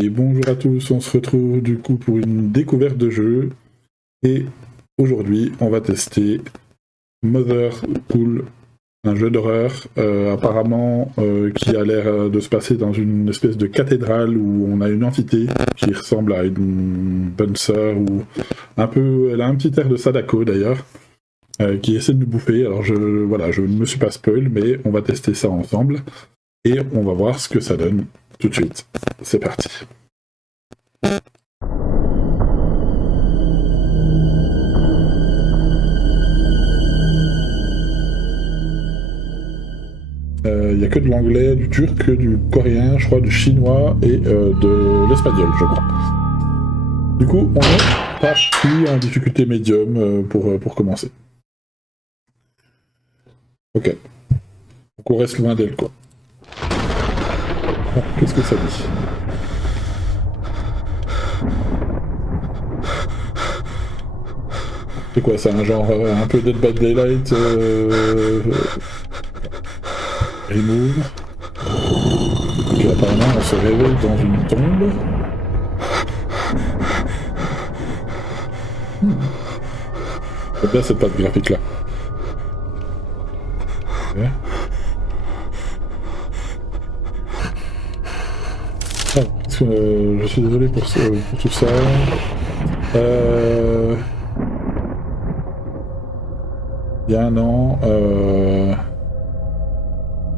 Et bonjour à tous, on se retrouve du coup pour une découverte de jeu. Et aujourd'hui, on va tester Motherpool, un jeu d'horreur apparemment qui a l'air de se passer dans une espèce de cathédrale où on a une entité qui ressemble à une bonne sœur ou un peu, elle a un petit air de Sadako d'ailleurs, qui essaie de nous bouffer. Alors je ne me suis pas spoil, mais on va tester ça ensemble et on va voir ce que ça donne tout de suite. C'est parti. Il n'y a que de l'anglais, du turc, du coréen, je crois, du chinois et de l'espagnol, je crois. Du coup, on est parti en difficulté médium pour commencer. Ok. Donc on reste loin d'elle, quoi. Bon, qu'est-ce que ça dit ? C'est quoi, c'est un genre un peu Dead by Daylight Remove. Ok, apparemment on se réveille dans une tombe. J'aime bien cette patte graphique là. Okay. Je suis désolé pour tout ça. Il y a un an.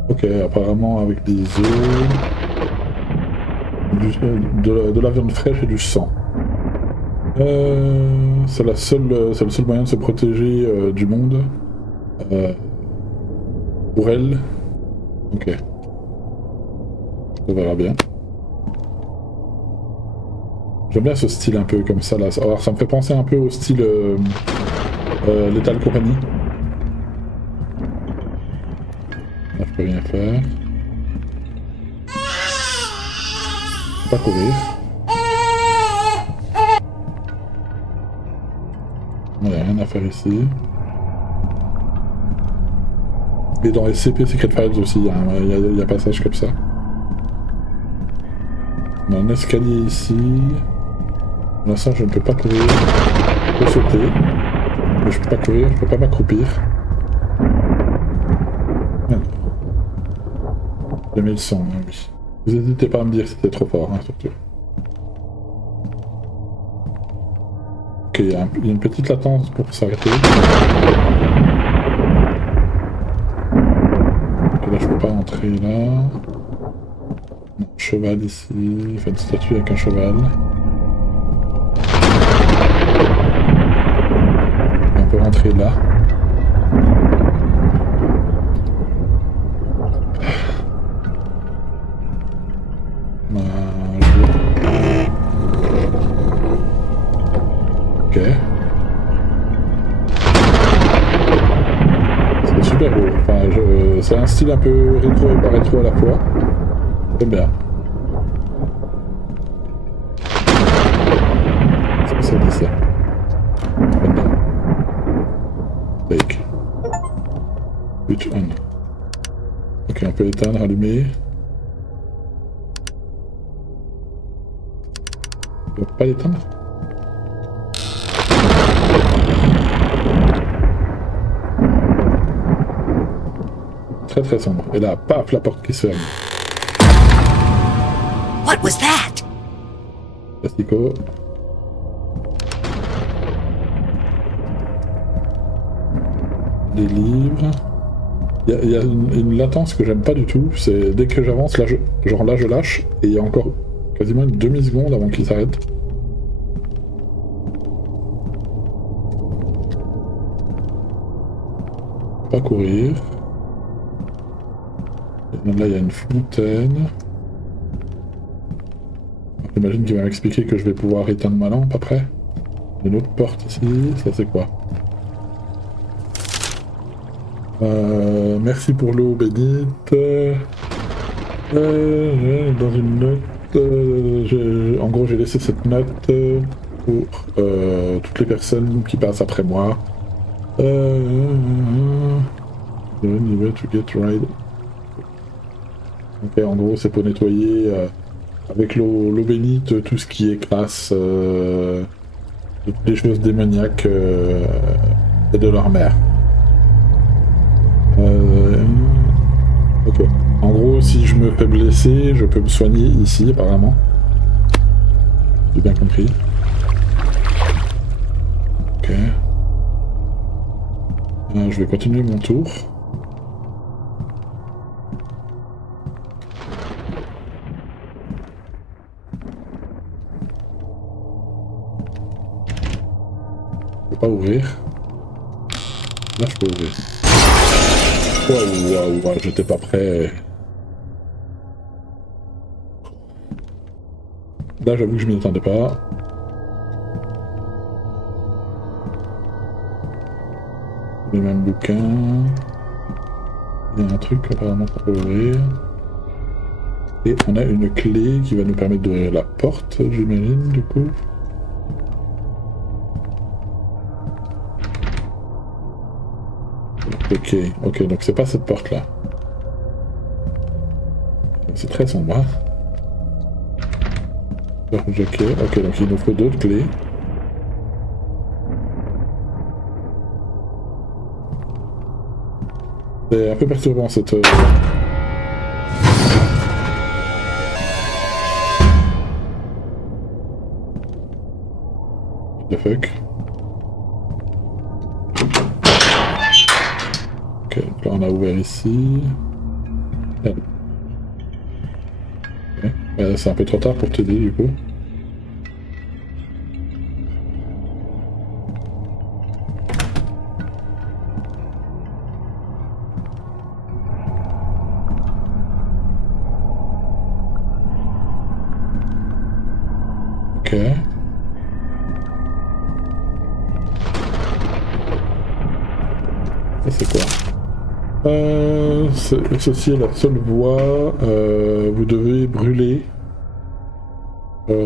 Ok, apparemment avec des œufs, de la viande fraîche et du sang. C'est le seul moyen de se protéger du monde. Pour elle. Ok. On verra bien. J'aime bien ce style un peu comme ça là. Alors ça me fait penser un peu au style Lethal Company. Là, je peux rien faire. Pas courir. Il n'y a rien à faire ici. Et dans SCP Secret Files aussi, il y a un passage comme ça. On a un escalier ici. Pour l'instant, je ne peux pas courir. Je peux sauter. Mais je peux pas courir, je peux pas m'accroupir. Merde. J'ai mis le son, hein, oui. Vous n'hésitez pas à me dire si c'était trop fort, hein, surtout. Ok, il y a une petite latence pour s'arrêter. Ok, là, je peux pas entrer là. Non, cheval ici. Enfin, une statue avec un cheval. On peut rentrer là. Ok. C'est super beau. Enfin, c'est un style un peu rétro et pas rétro à la fois. J'aime bien. Qu'est-ce que ça dit ça ? Take. Switch on. Ok, on peut éteindre, allumer. On peut pas l'éteindre ? Très très sombre. Et là, paf, la porte qui se ferme. What was that? Plastico. Des livres. Il y a une latence que j'aime pas du tout. C'est dès que j'avance, là, je lâche. Et il y a encore quasiment une demi-seconde avant qu'il s'arrête. Pas courir. Et là, il y a une fontaine. J'imagine qu'il va m'expliquer que je vais pouvoir éteindre ma lampe après. Une autre porte ici. Ça, c'est quoi ? Merci pour l'eau bénite. Dans une note, en gros, j'ai laissé cette note pour toutes les personnes qui passent après moi. To get right. Ok, en gros, c'est pour nettoyer avec l'eau bénite, tout ce qui est crasse, toutes les choses démoniaques et de leur mère. Ok. En gros, si je me fais blesser, je peux me soigner ici, apparemment. J'ai bien compris. Ok. Je vais continuer mon tour. Je peux pas ouvrir. Là, je peux ouvrir. Waouh, j'étais pas prêt. Là, j'avoue que je m'y attendais pas. Les mêmes bouquins. Il y a un truc apparemment qu'on peut ouvrir. Et on a une clé qui va nous permettre d'ouvrir la porte, j'imagine, du coup. Ok, donc c'est pas cette porte-là. C'est très sombre. Hein. Ok, donc il nous faut d'autres clés. C'est un peu perturbant cette... What the fuck. Ok, donc là on a ouvert ici. Okay. C'est un peu trop tard pour t'aider du coup. Ok. Ça c'est quoi? Ceci est la seule voie. Vous devez brûler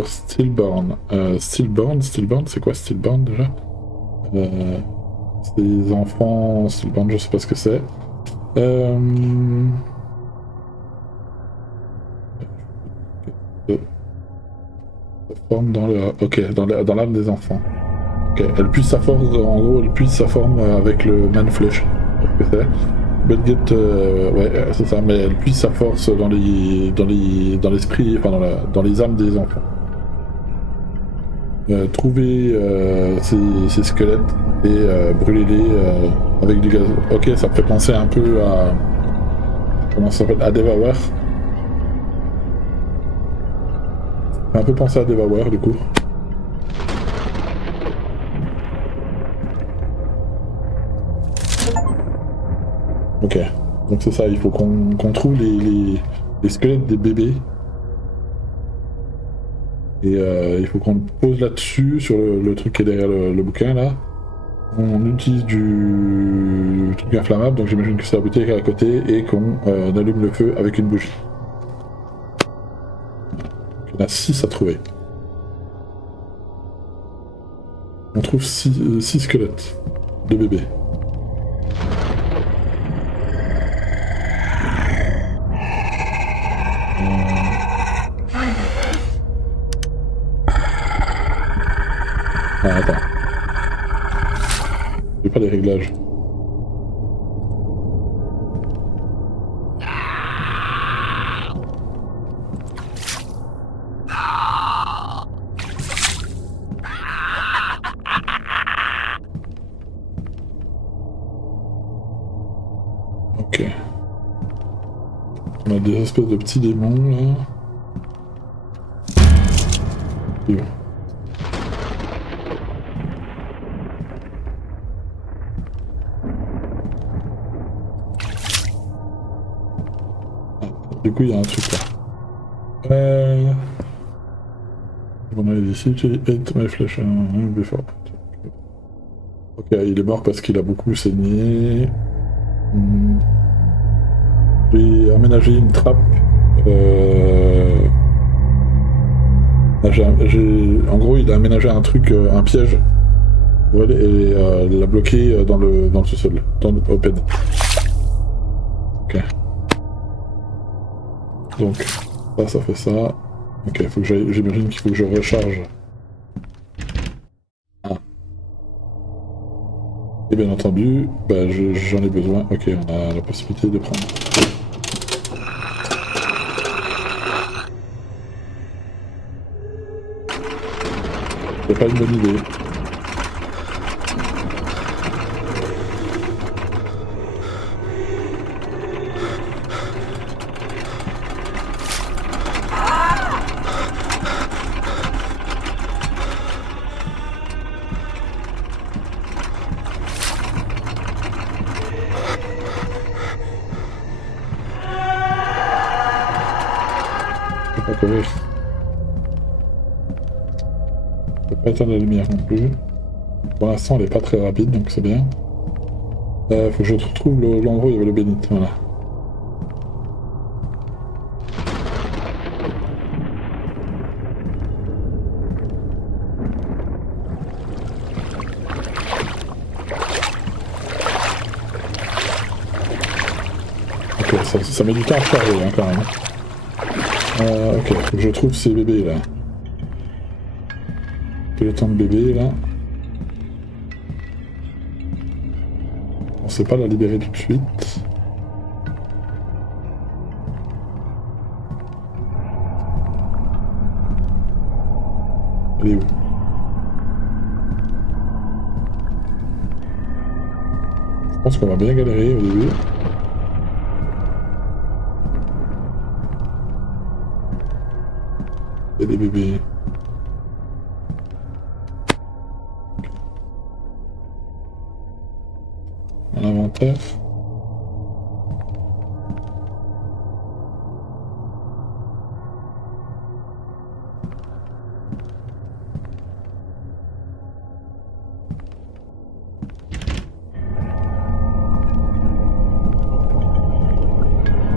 Stillborn. Stillborn, c'est quoi Stillborn déjà? Ces enfants Stillborn, je sais pas ce que c'est. Forme dans le... Ok, dans l'âme des enfants. Ok, elle puise sa force, en gros, elle puise sa forme avec le Man-Flesh. C'est ce que c'est. Budget, ouais, c'est ça, mais elle puise sa force dans l'esprit, enfin dans les âmes des enfants. Trouver ces squelettes et brûler-les avec du gaz. Ok, ça me fait penser un peu à... Comment ça s'appelle? À Devour. Un peu pensé à Devour du coup. Ok, donc c'est ça, il faut qu'on trouve les squelettes des bébés. Et il faut qu'on pose là-dessus, sur le truc qui est derrière le bouquin là. On utilise du truc inflammable, donc j'imagine que c'est la bouteille qui est à côté, et qu'on allume le feu avec une bougie. Il y en a 6 à trouver. On trouve 6 squelettes de bébés. Ah, attends. J'ai pas les réglages. Ok. On a des espèces de petits démons là. Et bon. Du coup, il y a un truc là. On a ici, tu hit my flesh before. Ok, il est mort parce qu'il a beaucoup saigné. J'ai aménagé une trappe. En gros, il a aménagé un truc, un piège, pour aller et l'a bloqué dans le sous-sol, dans le open. Ok. Donc, ça fait ça. Ok, faut que j'imagine qu'il faut que je recharge. Ah. Et bien entendu, bah, j'en ai besoin. Ok, on a la possibilité de prendre. C'est pas une bonne idée. Je peux pas courir. Je peux pas éteindre la lumière non plus. Pour l'instant, elle est pas très rapide, donc c'est bien. Faut que je retrouve l'endroit où il y avait le bénite, voilà. Ok, ça met du temps à charger hein, quand même. Ok, faut que je trouve ces bébés là. Quel est le temps de bébé là? On sait pas la libérer tout de suite. Elle est où? Je pense qu'on va bien galérer au début. Il y a des bébés. En inventaire.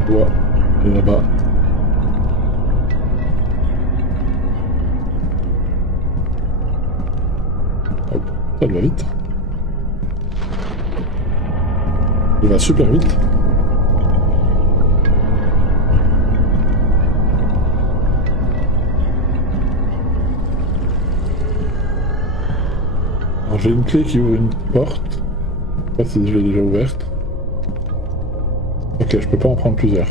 Ouais, elle est là-bas. Hop, ça va vite. Il va super vite. Alors j'ai une clé qui ouvre une porte. Je sais pas si je l'ai déjà ouverte. Ok, je peux pas en prendre plusieurs.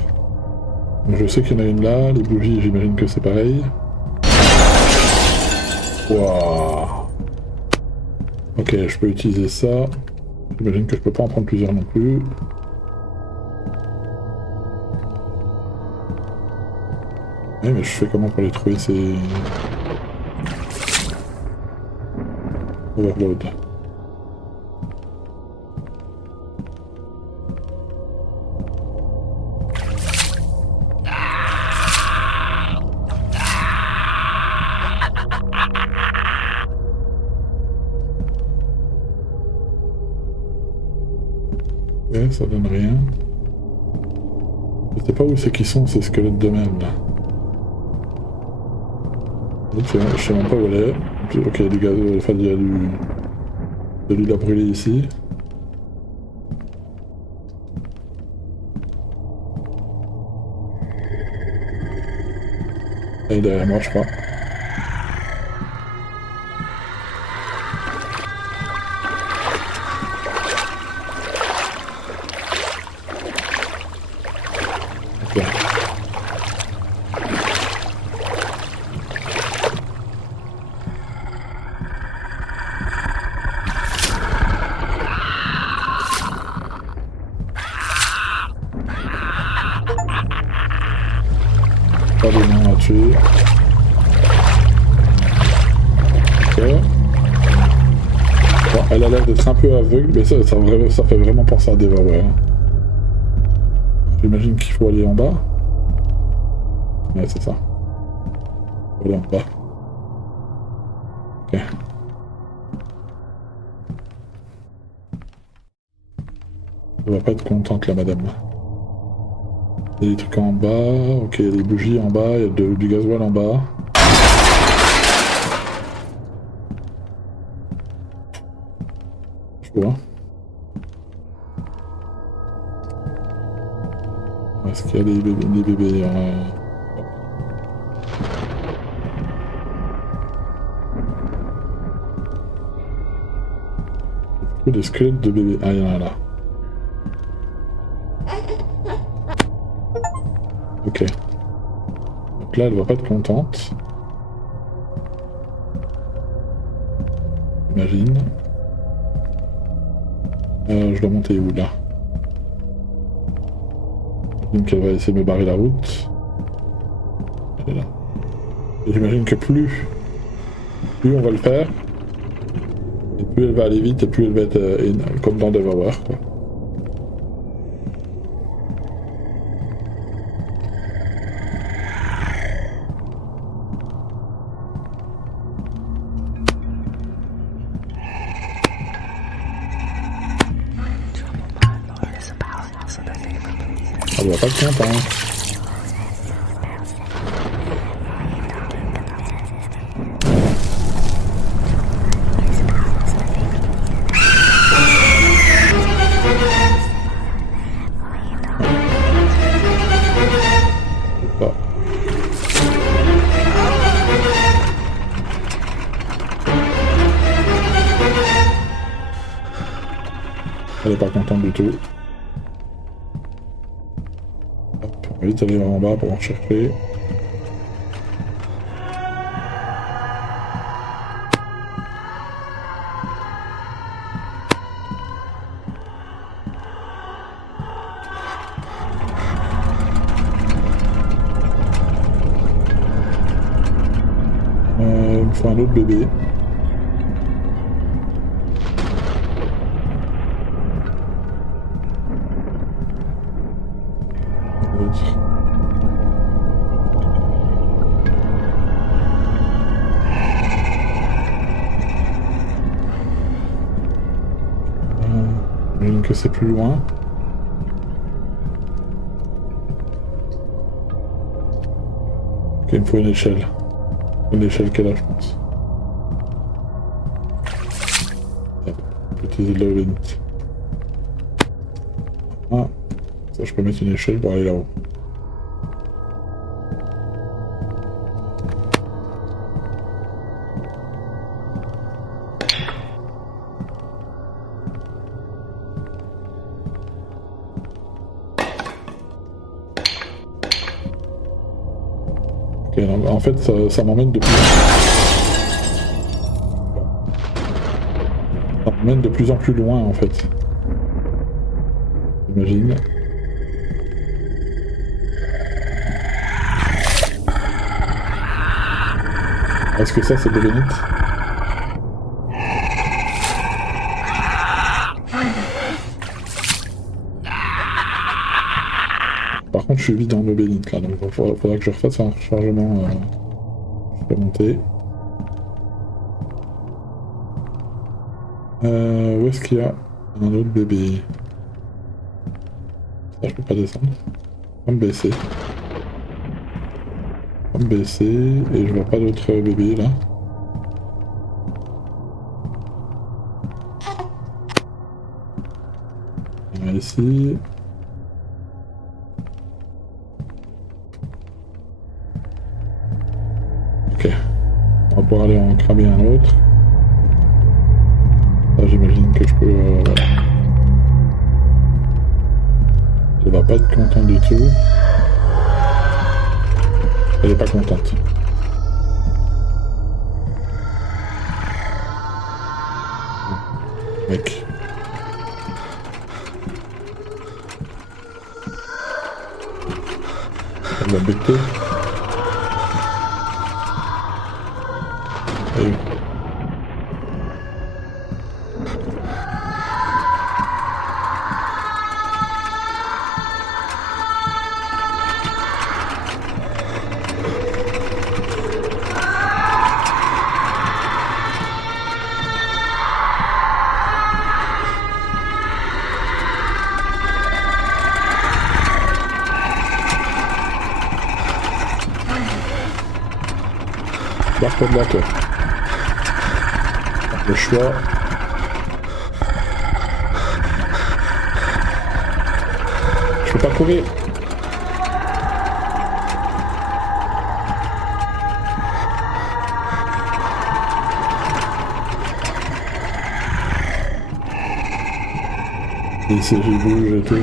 Donc je sais qu'il y en a une là, les bougies j'imagine que c'est pareil. Waouh. Ok, je peux utiliser ça. J'imagine que je peux pas en prendre plusieurs non plus. Ouais, mais je fais comment pour les trouver ces... Overload. Ouais, ça donne rien. Je sais pas où c'est qu'ils sont ces squelettes de même là. Je sais même pas où elle est. Ok, du gaz, enfin il y a de l'huile à brûler ici. Elle est derrière moi je crois. Ok. Pas de nom à tuer. Ok. Bon, elle a l'air d'être un peu aveugle, mais ça fait vraiment penser à Devour. J'imagine qu'il faut aller en bas. Ouais, c'est ça. Faut aller en bas. Ok. Elle va pas être contente la madame. Il y a des trucs en bas, ok, il y a des bougies en bas, il y a du gasoil en bas. Je vois. Est-ce qu'il y a des bébés Beaucoup de squelettes de bébés. Ah, il y en a là. Ok. Donc là, elle va pas être contente. J'imagine. Je dois monter où là? J'imagine qu'elle va essayer de me barrer la route. Elle est là. J'imagine que plus on va le faire, et plus elle va aller vite et plus elle va être comme dans Devour, quoi. Elle va pas être contente. Elle est pas contente du tout. Hop, on va vite aller en bas pour en chercher. Il me faut un autre bébé. J'imagine que c'est plus loin. Ok, il me faut une échelle. Une échelle qu'elle a, je pense. Utiliser le labyrinthe. Ah, ça je peux mettre une échelle pour aller là-haut. Ok, donc, en fait ça m'emmène de plus... Ça m'emmène de plus en plus loin en fait. J'imagine. Est-ce que ça c'est de bénite? Par contre je suis vide dans le bénite là, donc il faudra que je refasse un rechargement supplémentaire. Où est-ce qu'il y a un autre bébé? Ça je peux pas descendre. On va me baisser. On va me baisser et je vois pas d'autres bébés là. On va ici. Ok. On va pouvoir aller en cramer un autre. Là j'imagine que je peux... voilà. Elle va pas être contente du tout. Elle est pas contente. Mec. Elle va becter. Allez. Barre-toi de là, toi. Le choix. Je peux pas courir. Les CJ bougent et tout.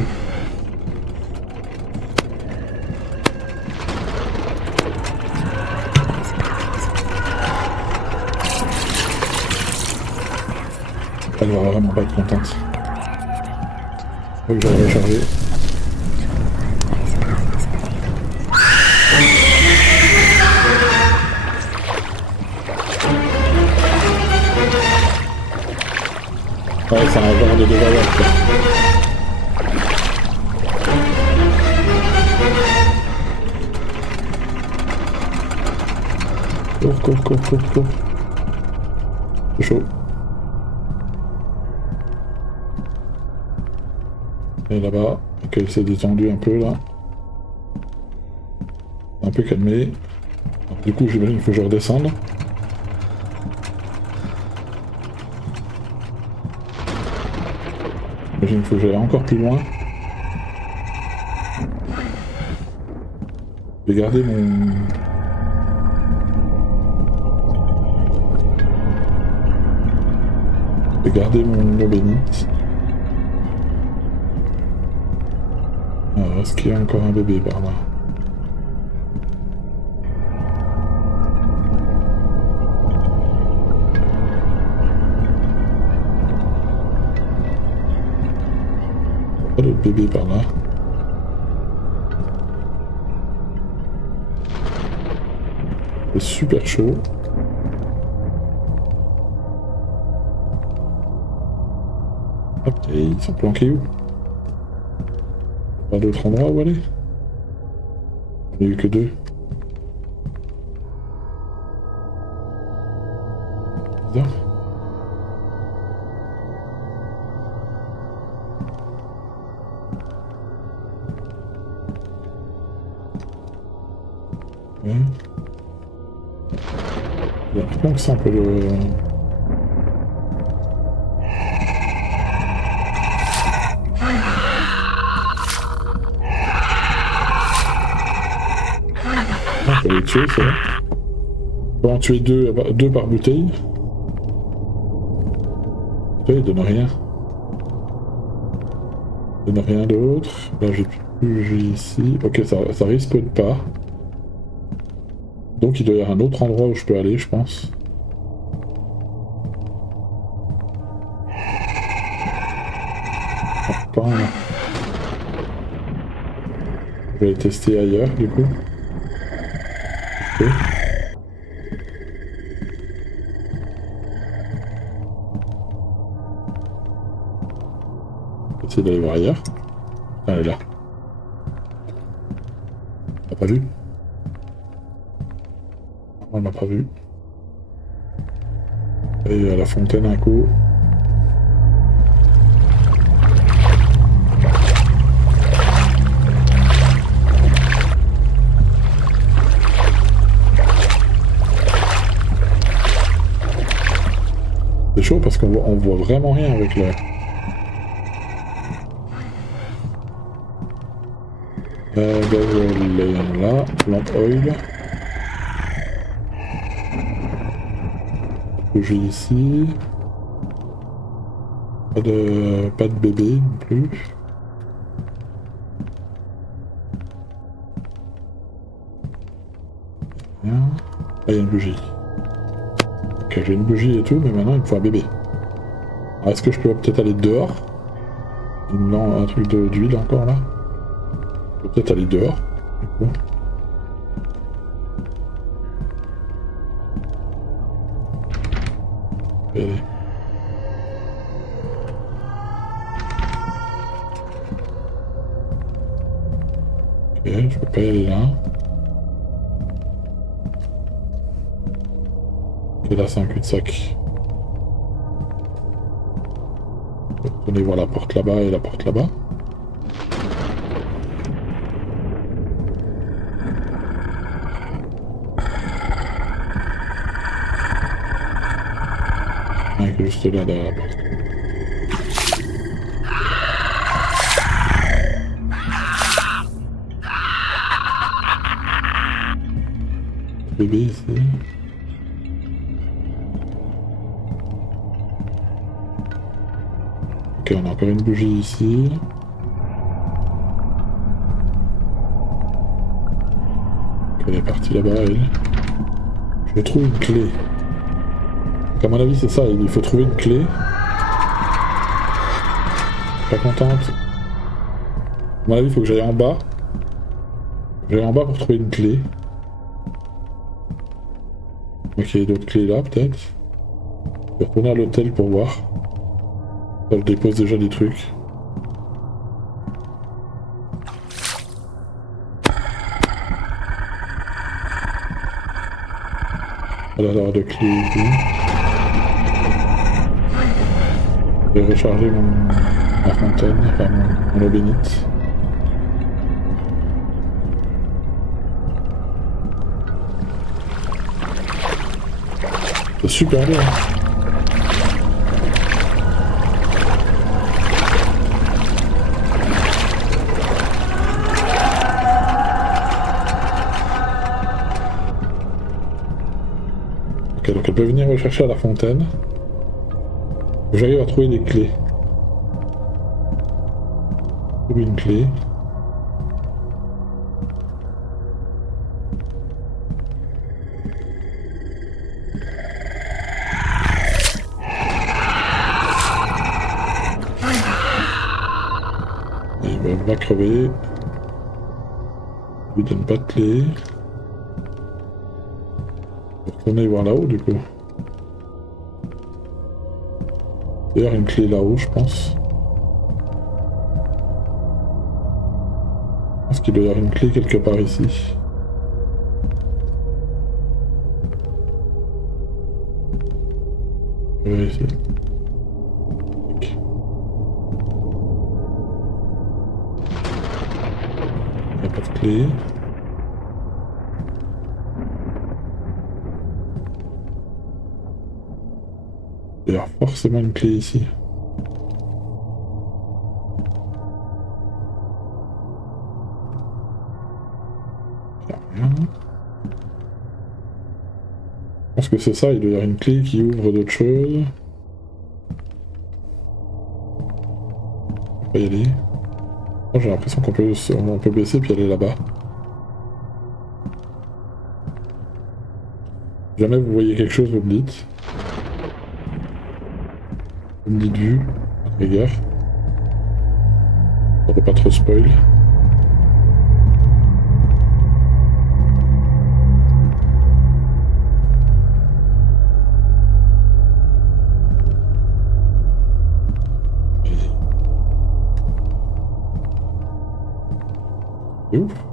Elle va vraiment pas être contente. Faut que j'aille recharger. Ouais, c'est un genre de dévaleur, quoi. Cours. C'est chaud. Et là-bas, ok, il s'est détendu un peu là. Un peu calmé. Alors, du coup, j'imagine qu'il faut que je redescende. J'imagine qu'il faut que j'aille encore plus loin. Je vais garder mon... Je vais garder mon eau bénite. Alors, est-ce qu'il y a encore un bébé par là? Pas d'autre bébé par là. C'est super chaud. Ok, ils sont planqués où? Pas d'autre endroit où aller? Il n'y a eu que deux. Bizarre. Ouais. Il y a plus que ça, on peut le... On peut les tuer, c'est vrai. On peut en tuer deux par bouteille. Là, il donne rien. Il donne rien d'autre. Là, j'ai plus ici. Ok, ça risque de pas. Donc il doit y avoir un autre endroit où je peux aller, je pense. Ah, pas un. Je vais aller tester ailleurs, du coup. Ok. Je vais essayer d'aller voir ailleurs. Ah, elle est là. T'as pas vu? On m'a pas vu. Et à la fontaine un coup. C'est chaud parce qu'on voit vraiment rien avec le... gasoil là, lamp oil. Bougie ici. Pas de bébé non plus. Rien. Là il y a une bougie. Ok, j'ai une bougie et tout, mais maintenant il me faut un bébé. Est-ce que je peux peut-être aller dehors? Non, un truc d'huile encore là. Je peux peut-être aller dehors. Du coup. Allez. Ok, je peux pas y aller là. Ok, là c'est un cul-de-sac. Retournez voir la porte là-bas et la porte là-bas. Juste là derrière la porte. Bébé ici. Ok, on a encore une bougie ici. Ok, elle est partie là-bas, elle. Je trouve une clé. Donc à mon avis, c'est ça, il faut trouver une clé. Pas contente. À mon avis, il faut que j'aille en bas. J'aille en bas pour trouver une clé. Ok, d'autres clés là, peut-être. Je vais retourner à l'hôtel pour voir. Là, je dépose déjà des trucs. Voilà l'heure de clé ici. Je vais recharger ma fontaine, enfin mon eau bénite. C'est super bien. Ok, donc elle peut venir rechercher à la fontaine. J'arrive à trouver des clés. Trouver une clé. Et ben, elle va crever. Je lui donne pas de clé. Je vais retourner voir là-haut du coup. D'ailleurs une clé là-haut je pense. Je pense qu'il doit y avoir une clé quelque part ici. Je vais vérifier. Ok. Il n'y a pas de clé. Il y a forcément une clé ici. Il n'y a rien. Je pense que c'est ça, il doit y avoir une clé qui ouvre d'autres choses. On peut y aller. Oh, j'ai l'impression on peut baisser puis aller là-bas. Si jamais vous voyez quelque chose, vous me dites. Vous me dites vu. Faites gaffe. On peut pas trop spoil. C'est ouf.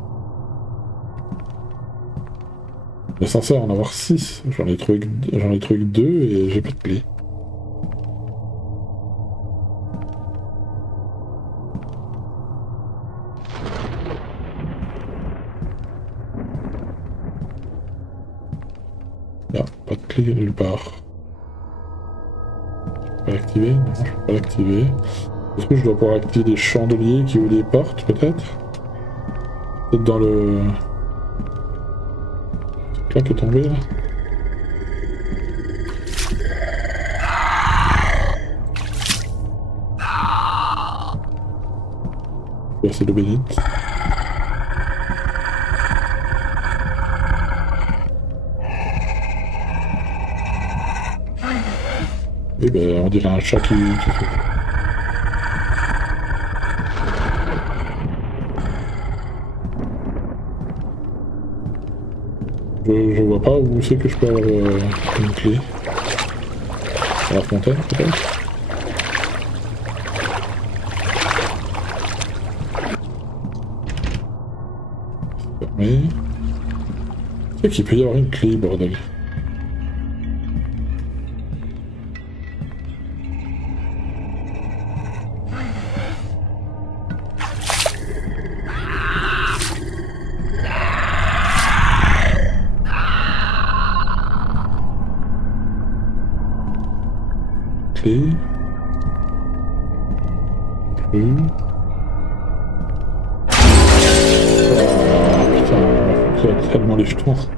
On est censé en avoir 6. J'en ai trouvé que 2 et j'ai pas de clé. Là, pas de clé nulle part. Je peux pas l'activer? Non, je peux pas l'activer. Est-ce que je dois pouvoir activer des chandeliers qui ouvrent des portes, peut-être? Peut-être dans le... Ce truc là qui est tombé, là? Ouais, c'est l'eau bénite. Oui, ben, on dirait un chat qui fait. Je vois pas où c'est que je peux avoir une clé. À la fontaine, peut-être? Fermé. C'est qu'il peut y avoir une clé, bordel. Clé. Plus. Ah, putain, ça a tellement les jetons. Ça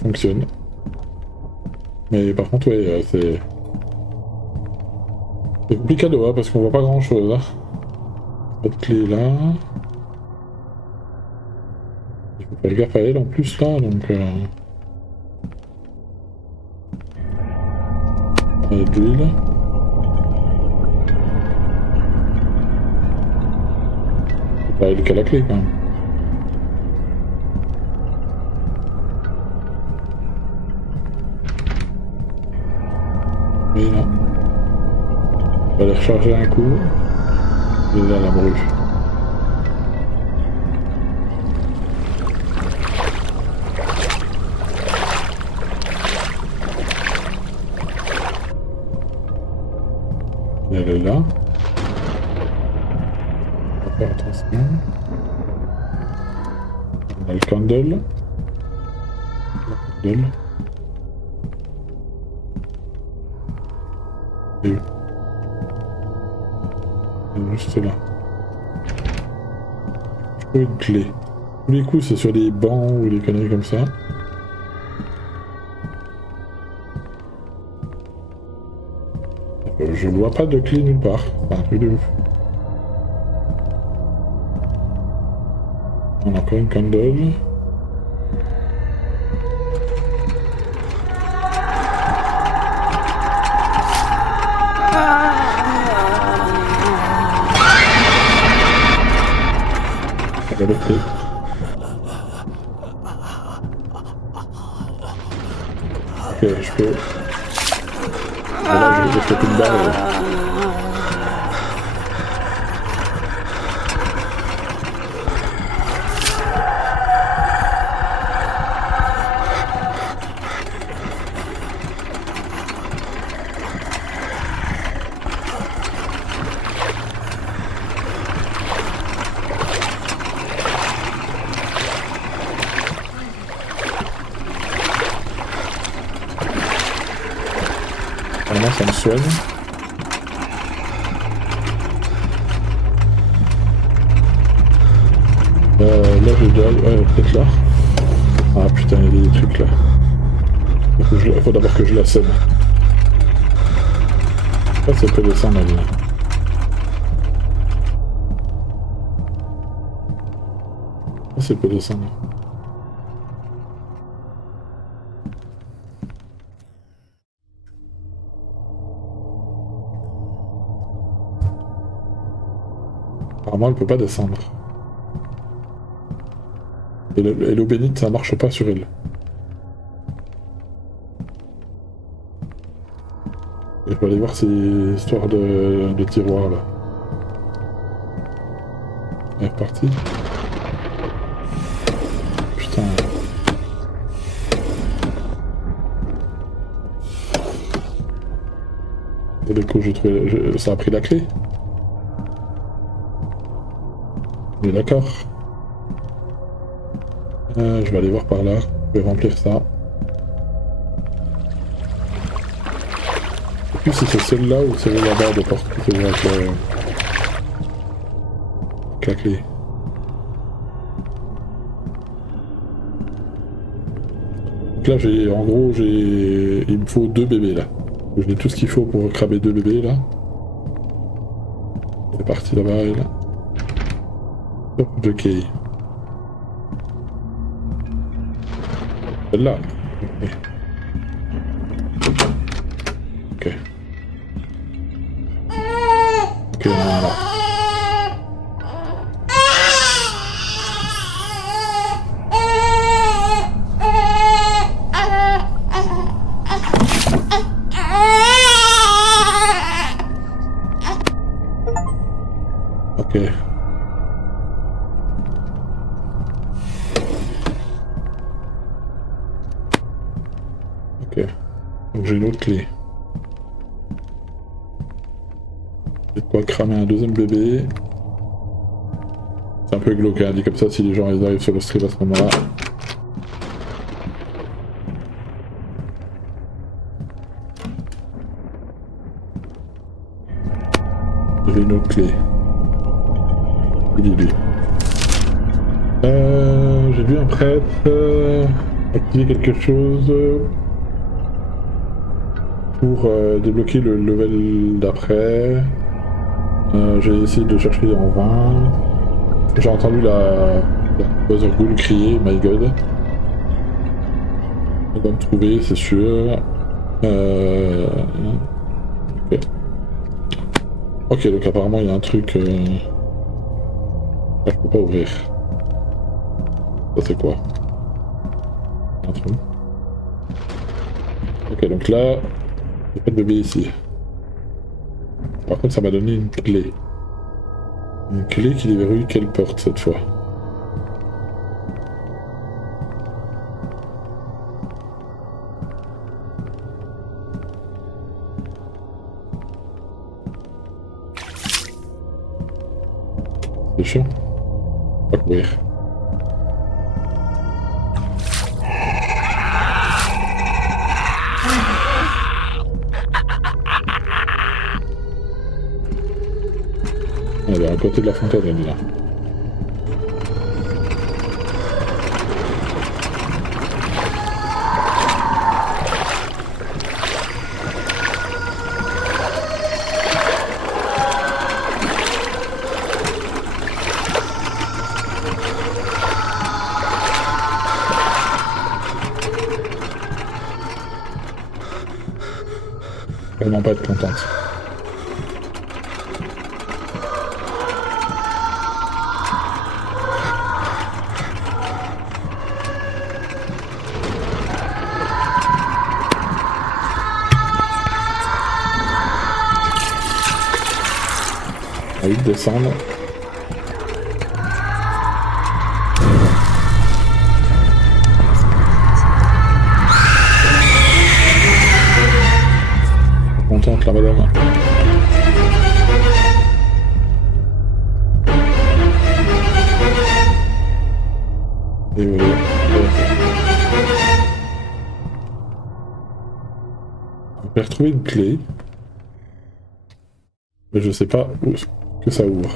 fonctionne. Mais par contre, ouais, c'est... C'est complicado hein, parce qu'on voit pas grand chose. Hein. Pas de clé là. Il faut faire gaffe à elle en plus là donc. De l'huile. C'est pas elle qui a la clé quand même. Et là. On va aller recharger un coup. Et là la brûle. Elle est là. On va faire attention. On a le candle. Le candle. Et juste là. Je trouve une clé. Tous les coups c'est sur des bancs ou des conneries comme ça. Je vois pas de clé nulle part. C'est un truc de ouf. On a encore une candle. On va le clé. Ok, je peux. Voilà, je fais une barre. Vraiment, ça me soigne. Là, je dois... Ouais, peut-être là. Ah putain, il y a des trucs là. Faut d'abord que je la sème. Ça, ça peut descendre là. Ça peut descendre. Apparemment, elle peut pas descendre. Et l'eau bénite, ça marche pas sur elle. Et je vais aller voir ces histoires de tiroirs là. Elle est repartie. Putain. Et du coup, j'ai trouvé. Ça a pris la clé. Mais d'accord. Je vais aller voir par là. Je vais remplir ça. Et puis si c'est celle-là ou celle là-bas de porte qui s'ouvre avec la clé. Donc là j'ai en gros il me faut 2 bébés là. J'ai tout ce qu'il faut pour cramer 2 bébés là. C'est parti là-bas et là. Hop, de quai. Celle-là. Ok. Ok, voilà. Ok. Ok. Donc j'ai une autre clé. J'ai de quoi cramer un deuxième bébé. C'est un peu glauque, hein, dit comme ça, si les gens ils arrivent sur le stream à ce moment-là. J'ai une autre clé. Il est lui. J'ai vu un prêtre activer quelque chose. pour débloquer le level d'après. J'ai essayé de chercher en vain. J'ai entendu la Mother Ghoul crier, my god. On va me trouver, c'est sûr. Ok. Ok, donc apparemment il y a un truc... Là, je peux pas ouvrir. Ça c'est quoi? Un trou. Ok, donc là, il n'y a pas de bébé ici. Par contre, ça m'a donné une clé. Une clé qui déverrouille quelle porte cette fois? C'est chiant. Pas courir. Elle est à côté de la fontaine, elle est là. Vraiment pas être contente. On va vite descendre. Contente la madame. Et voilà. On va retrouver une clé. Mais je sais pas où que ça ouvre.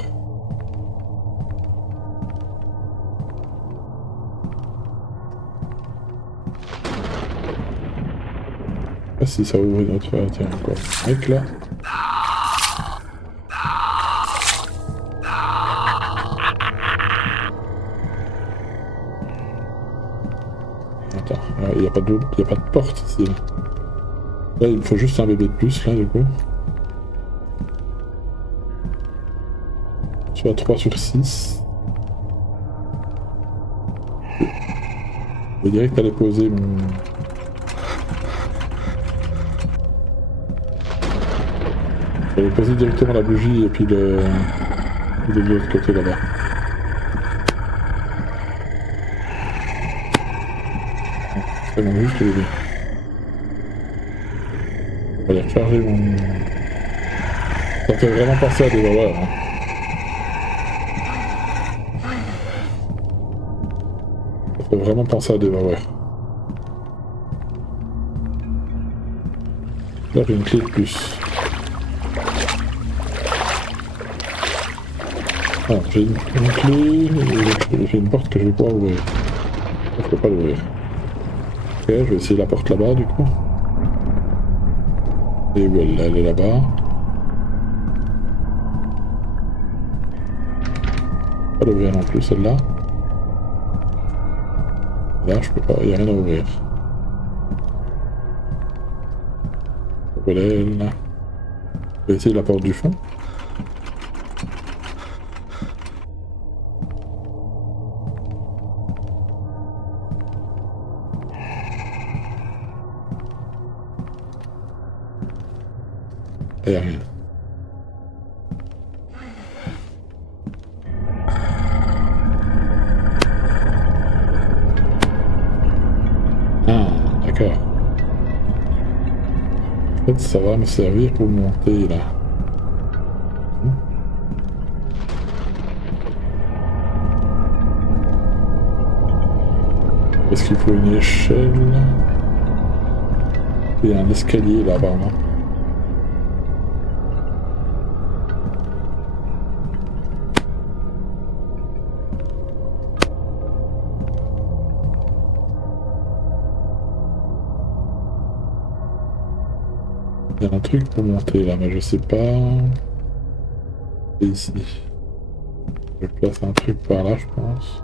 Je sais pas si ça ouvre une autre. Ah, tiens, encore un mec là. Attends, il n'y a pas de porte ici. Là, il me faut juste un bébé de plus, là, du coup. Je suis à 3 sur 6. Je vais direct aller poser mon... Je vais aller poser directement la bougie et puis le... de l'autre côté là-bas. C'est bon, juste le bébé. On va aller recharger mon... Ça fait vraiment penser à des Devour, hein. Ça fait vraiment penser à des Devour. Là j'ai une clé de plus. Ah, j'ai une clé, j'ai une porte que je vais pouvoir ouvrir. Je peux pas l'ouvrir. Ok, je vais essayer la porte là-bas du coup. Et où elle est là-bas. Pas l'ouvrir non plus celle-là. Là je peux pas, il n'y a rien à ouvrir. Voilà, elle. Je vais essayer la porte du fond. Il n'y a rien. Ah, d'accord. En fait, ça va me servir pour monter là. Est-ce qu'il faut une échelle? Il y a un escalier là apparemment. Il y a un truc pour monter là, mais je sais pas. C'est ici. Je place un truc par là, je pense.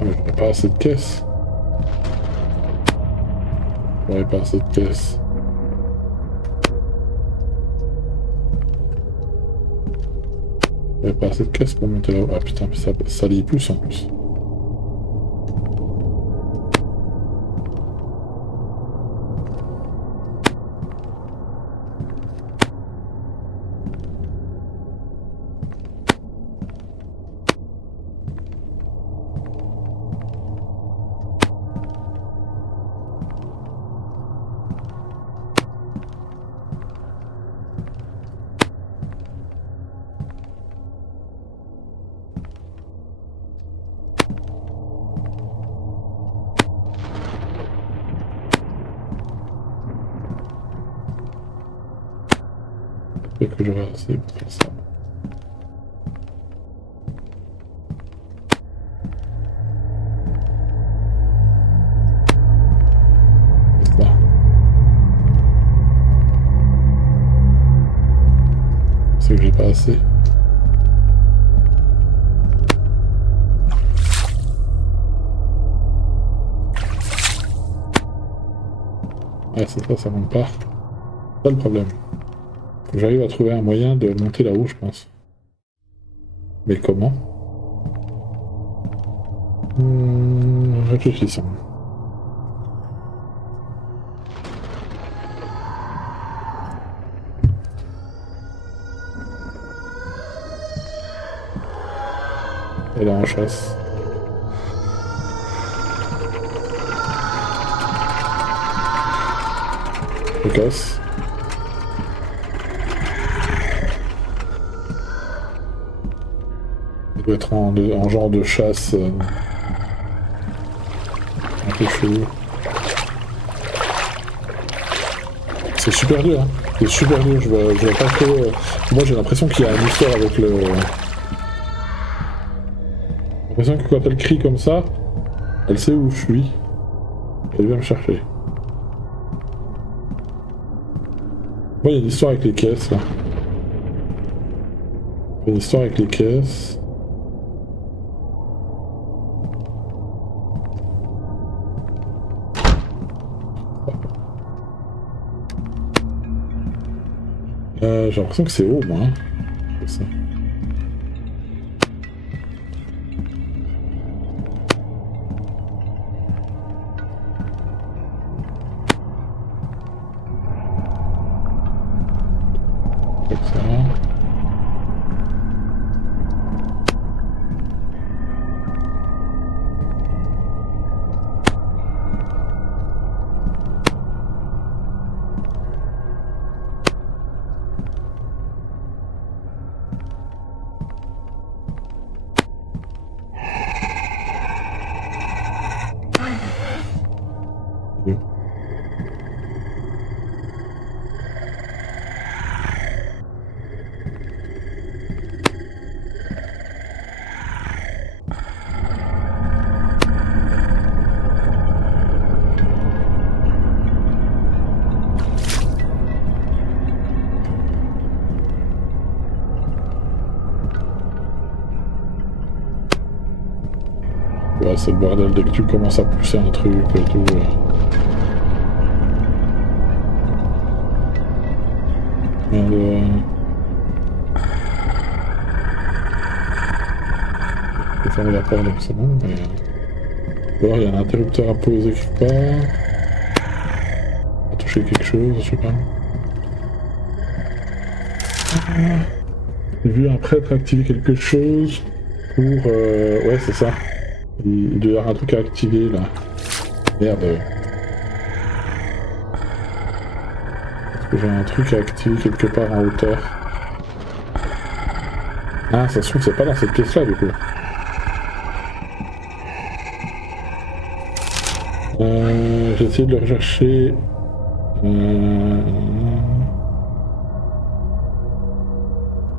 Ah, mais j'aurais pas assez de caisse. J'aurais pas assez de caisse. J'aurais pas assez de caisse pour monter là-haut. Ah putain, mais ça lie plus en plus. Peut-être que j'aurais assez pour faire ça. C'est ça. C'est que j'ai pas assez. Ouais, c'est ça, ça monte pas. C'est ça le problème. Faut que j'arrive à trouver un moyen de monter là-haut, je pense. Mais comment? Réfléchissons. Elle est en chasse. Je casse. Il doit être en genre de chasse. Un peu chaud. C'est super dur, hein. C'est super dur, je vois pas trop... Moi j'ai l'impression qu'il y a une histoire avec le... J'ai l'impression que quand elle crie comme ça, elle sait où je suis. Elle vient me chercher. Moi il y a une histoire avec les caisses là. Il y a une histoire avec les caisses. J'ai l'impression que c'est haut, moi. Hein. C'est ça. Comme ça. Ouais, c'est le bordel dès que tu commences à pousser un truc et tout. Je vais fermer la porte donc c'est bon, mais... Ou alors il y a un interrupteur à poser quelque part. On va toucher quelque chose, je sais pas. J'ai vu un prêtre activer quelque chose pour... Ouais, c'est ça. Il doit y avoir un truc à activer là. Merde. Est-ce que j'ai un truc à activer quelque part en hauteur? Ah, ça se trouve, c'est pas dans cette pièce là du coup. J'ai essayé de le rechercher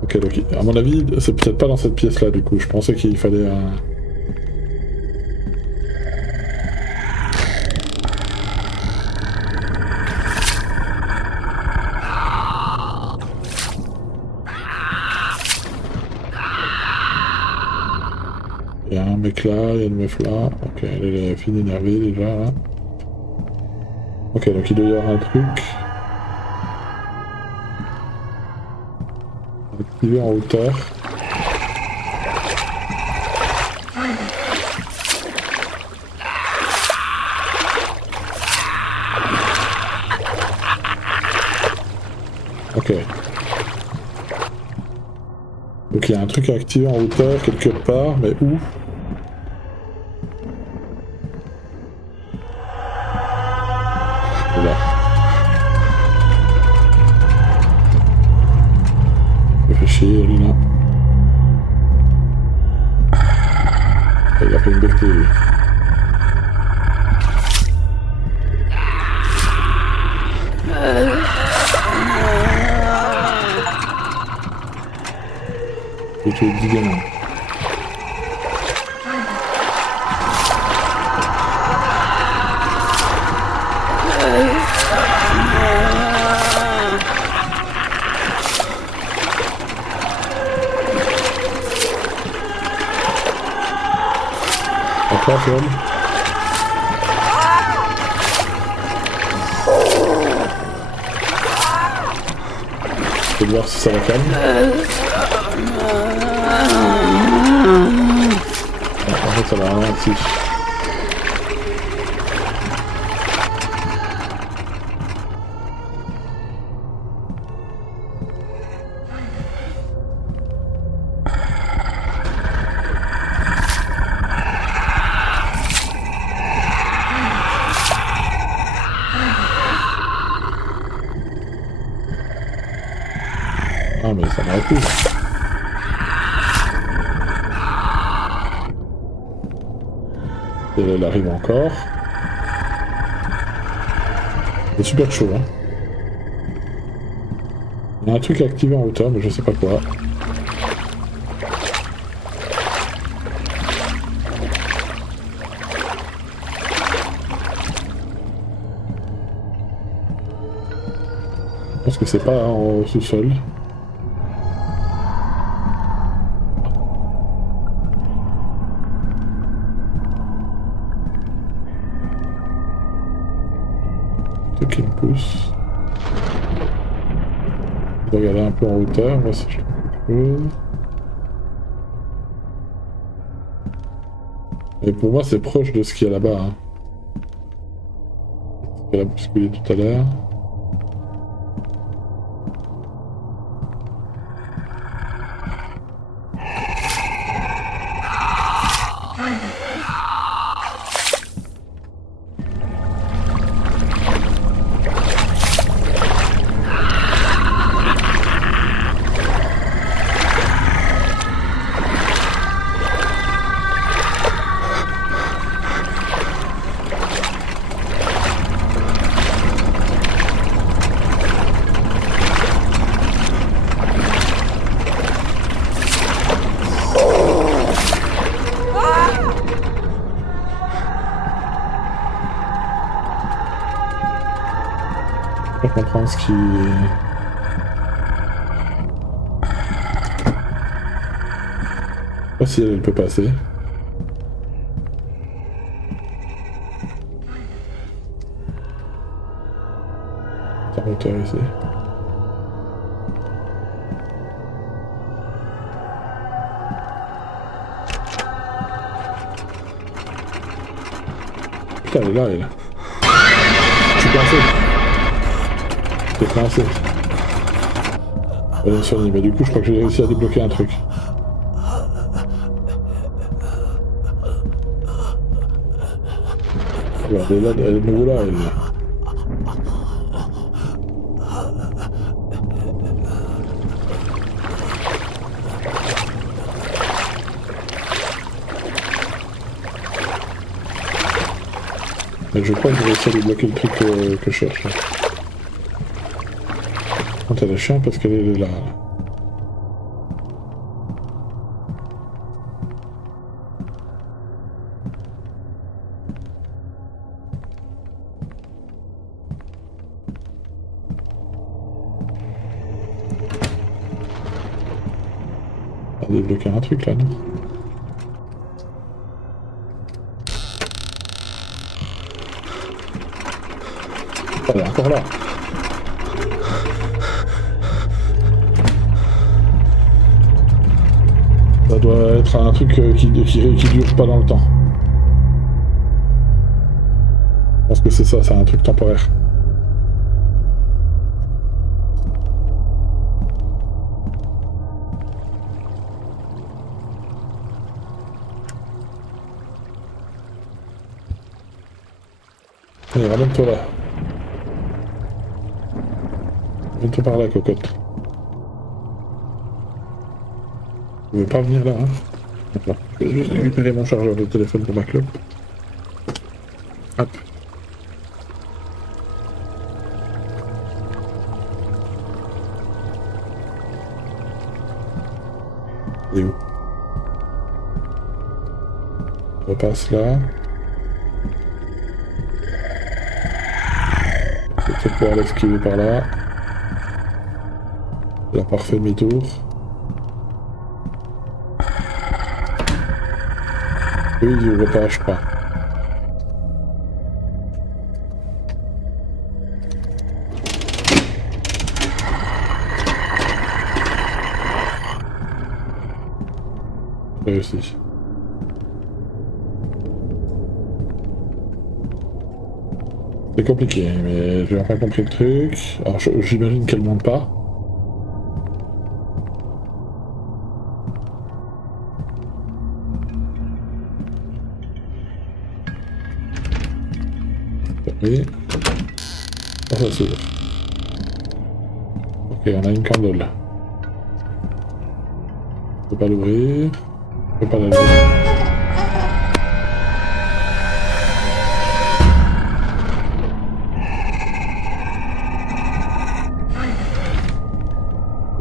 Ok, donc à mon avis, c'est peut-être pas dans cette pièce-là du coup. Je pensais qu'il fallait un... Il y a un mec là, il y a une meuf là. Ok, elle est fini énervée déjà là. Ok, donc il doit y avoir un truc. Activé en hauteur. Ok. Donc il y a un truc à activer en hauteur quelque part, mais où? Là. Ça fait chier, lui là. Il a fait une bectée lui. J'ai tué 10 gamins. Après, Fred. Je vais voir si ça la calme. En fait, ça va ralentir. Ah mais ça m'arrête plus. Et là, elle arrive encore. C'est super chaud, hein. Il y a un truc activé en hauteur, mais je sais pas quoi. Je pense que c'est pas en sous-sol. Qui me pousse. Je vais regarder un peu en hauteur, voir si je trouve quelque chose. Et pour moi, c'est proche de ce qu'il y a là-bas. Hein. Ce qu'elle a bousculé tout à l'heure. Je comprends ce qui... Je sais pas si elle peut passer. C'est en hauteur ici. Putain, elle est là, elle. Je suis coincé. T'es coincé. Elle est sur le niveau. Du coup, je crois que j'ai réussi à débloquer un truc. Regarde, elle est de nouveau là, elle. Mais je crois que j'ai réussi à débloquer le truc que je cherche. contre, elle est chiante parce qu'elle est là. On va débloquer un truc là, non? Elle est encore là. Ça doit être un truc qui dure pas dans le temps. Je pense que c'est ça, c'est un truc temporaire. Allez, ramène-toi là. Ramène-toi par là, cocotte. Vous ne pouvez pas venir là, hein? D'accord. Je vais juste récupérer mon chargeur de téléphone pour ma clope. Hop. Et où? On repasse là. Je vais peut-être pouvoir l'esquiver par là. Il a pas refait demi-tour. Oui, il ouvre pas, je crois. Réussi. C'est compliqué, mais j'ai enfin compris le truc. Alors j'imagine qu'elle monte pas. Oui. Oh, ça s'ouvre. Ok, on a une candole. Je peux pas l'ouvrir. Je peux pas l'ouvrir.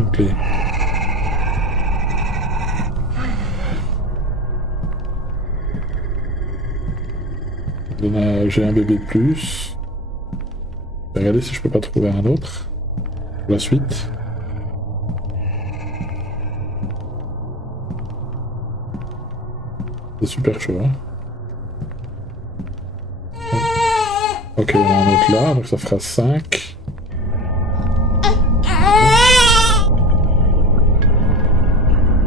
Une clé. J'ai un bébé de plus. Je vais regarder si je peux pas trouver un autre. Pour la suite. C'est super chaud, hein. Ok, on a un autre là, donc ça fera 5.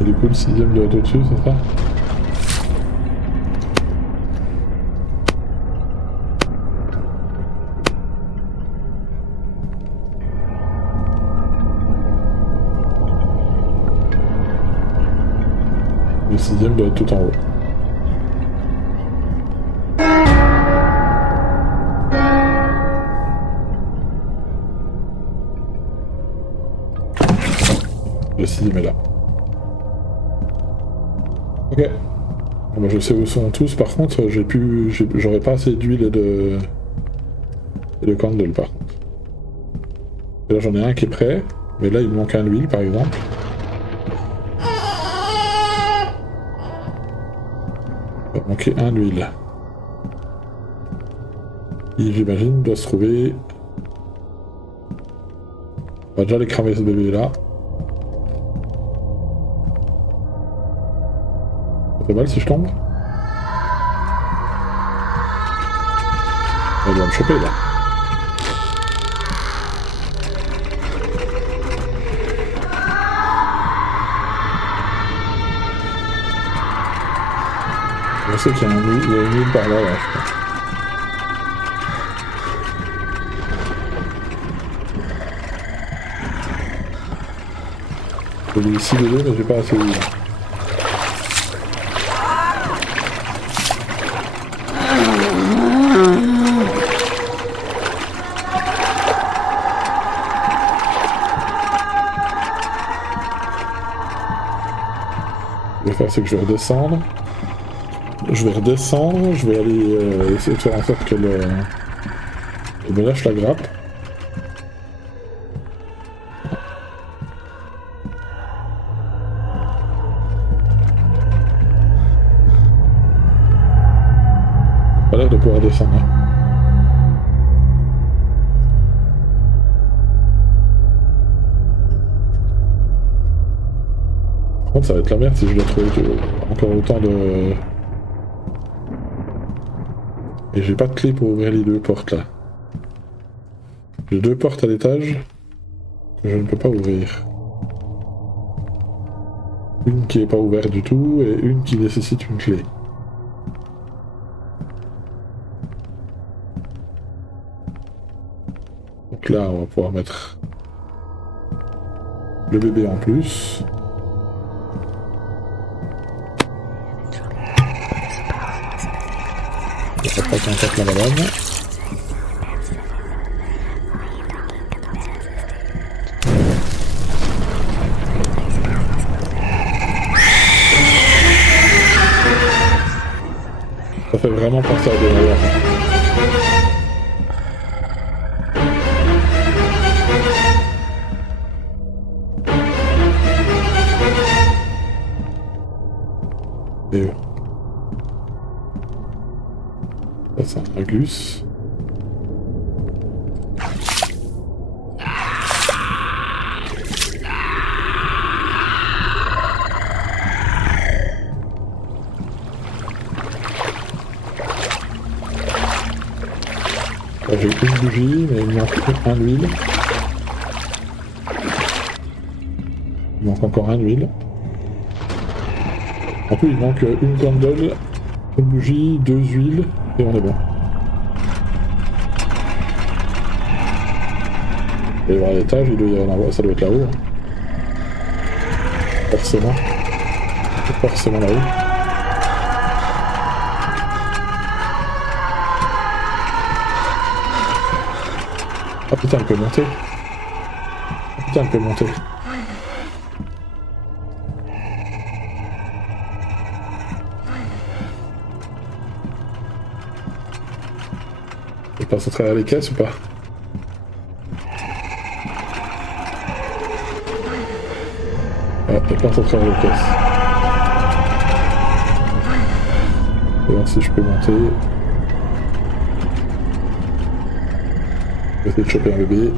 Et du coup, le 6ème doit être au-dessus, c'est ça? Le 6ème doit être tout en haut. Le 6ème est là. Ok. Bon, bah, je sais où sont tous, par contre, j'aurais pas assez d'huile et de candle, par contre. Et là, j'en ai un qui est prêt, mais là, il me manque un huile, par exemple. Il va manquer un huile. Qui, j'imagine, doit se trouver... On va déjà aller cramer ce bébé-là. Ça fait mal si je tombe? Elle doit me choper, là. Je sais qu'il y a une huile par là, je crois. J'ai mis 6 bébés, mais j'ai pas assez d'huile. Ce que je vais faire, c'est que je vais redescendre. Je vais aller essayer de faire en sorte que elle me lâche la grappe. de pouvoir descendre. Hein. Par contre, ça va être la merde si je dois trouver encore autant de... Et j'ai pas de clé pour ouvrir les deux portes là. J'ai deux portes à l'étage que je ne peux pas ouvrir. Une qui n'est pas ouverte du tout et une qui nécessite une clé. Donc là, on va pouvoir mettre le bébé en plus. On va pas qu'un la madame. Ça fait vraiment penser à des meilleurs. Et ça c'est un Gus. J'ai une bougie, mais il me manque un huile. Il manque encore un huile. En tout, il manque une candle, une bougie, deux huiles, et on est bon. Il va y avoir l'étage, il doit y avoir, ça doit être là-haut. Hein. Forcément. Forcément là-haut. Ah putain, elle peut monter. Ah putain, elle peut monter. Elle passe à travers les caisses ou pas? Ah, elle passe à travers les caisses. Je vais voir si je peux monter. Je vais essayer de choper un bébé.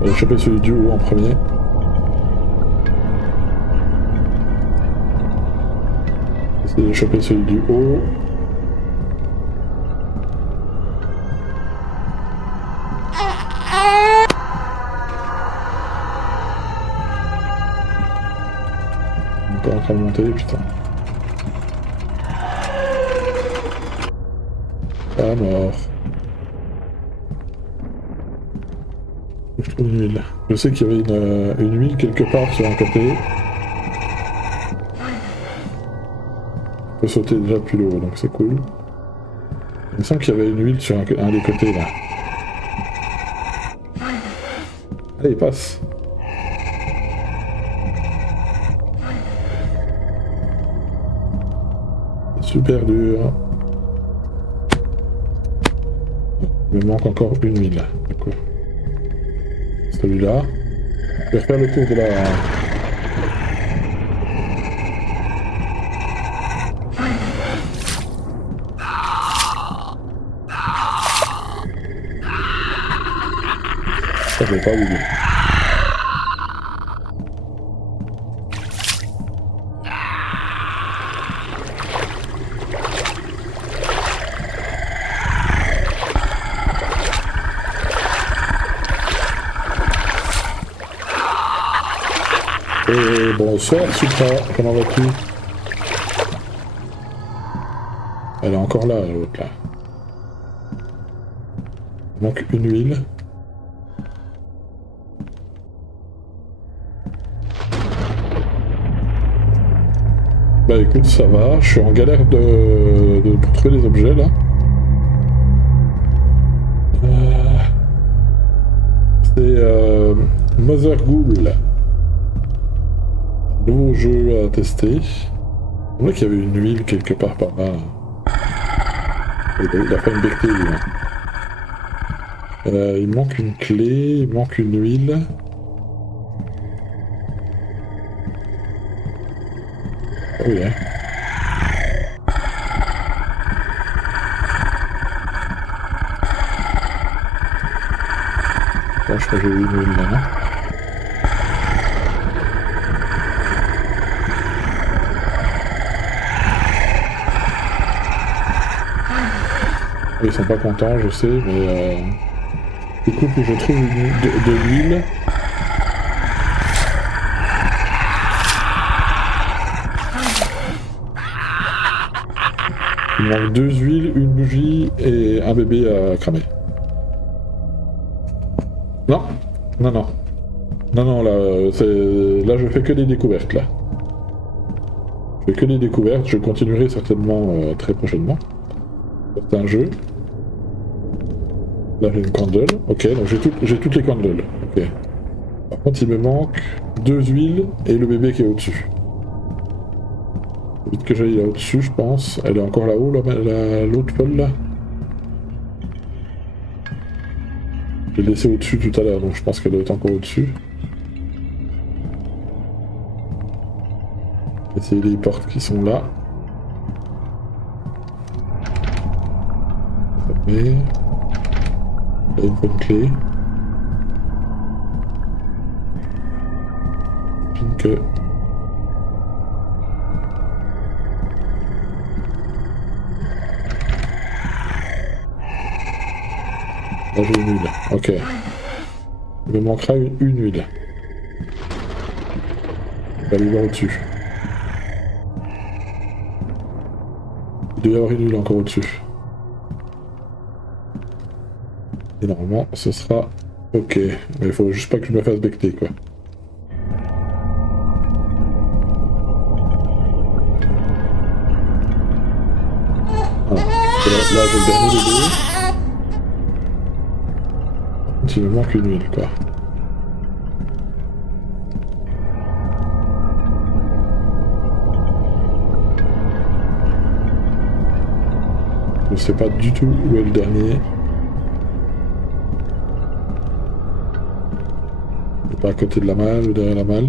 On va choper celui du haut en premier. Essayer de choper celui du haut. On est pas en train de monter, putain. Ah, mort. Je trouve une huile. Je sais qu'il y avait une huile quelque part sur un côté. On peut sauter déjà plus haut, donc c'est cool. Il me semble qu'il y avait une huile sur un des côtés là. Allez, passe. C'est super dur. Il me manque encore une huile. D'accord. Celui-là. Je vais refaire le tour de la... Ça, je l'ai pas oublié. Et bonsoir Supra, comment vas-tu? Elle est encore là, l'autre là. Il manque une huile. Bah écoute, ça va, je suis en galère pour trouver les objets là. C'est Mother Ghoul. Nouveau jeu à tester. On voit qu'il y avait une huile quelque part par là. Il a fait une bectée, lui. Il manque une clé, il manque une huile. oui, hein. Bon, je crois que j'ai eu une huile là, non? Ils sont pas contents, je sais, mais du coup, que je trouve de l'huile. Il manque 2 huiles, une bougie et un bébé à cramer. Non, non, non. Non, non, là, là je fais que des découvertes, là. Je fais que des découvertes, je continuerai certainement très prochainement. C'est un jeu. Là j'ai une candle, ok, donc j'ai toutes les candles, ok. Par contre il me manque 2 huiles et le bébé qui est au-dessus. Vite que j'aille là au-dessus je pense. Elle est encore là-haut, l'autre folle là. Je l'ai laissé au-dessus tout à l'heure, donc je pense qu'elle doit être encore au-dessus. Essayer les portes qui sont là. Fermé. Il y a une bonne clé. Que... Là j'ai une huile, ok. Il me manquera une huile. Je vais aller voir au-dessus. Il doit y avoir une huile encore au-dessus. Et normalement ce sera ok. Mais il faut juste pas que je me fasse becter quoi. Voilà. Là j'ai le dernier bébé. Il me manque une huile quoi. Je sais pas du tout où est le dernier. Il est pas à côté de la malle ou derrière la malle.